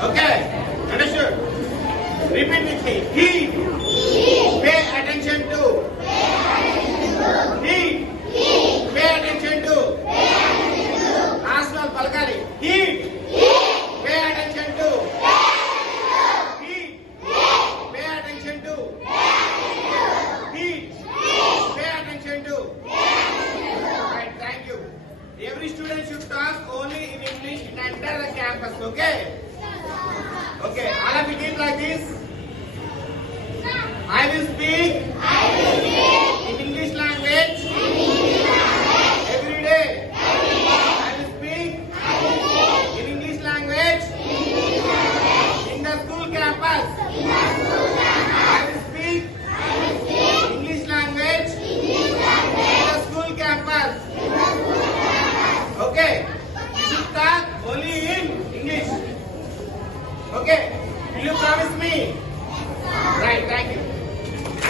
Okay, understood? Repeat with me. Heat. Pay attention to. Heat. Pay attention to. Last one, palkali. Heat. Pay attention to. Heat. Pay attention to. Heat. Pay attention to. Right, thank you. Every student should talk only in English in entire campus, okay? Okay, all of you keep like this. I will speak in English language every day. I will speak in English language in the school campus. I will speak English language in the school campus. Okay, you should talk only in English. Okay, will you promise me? Right.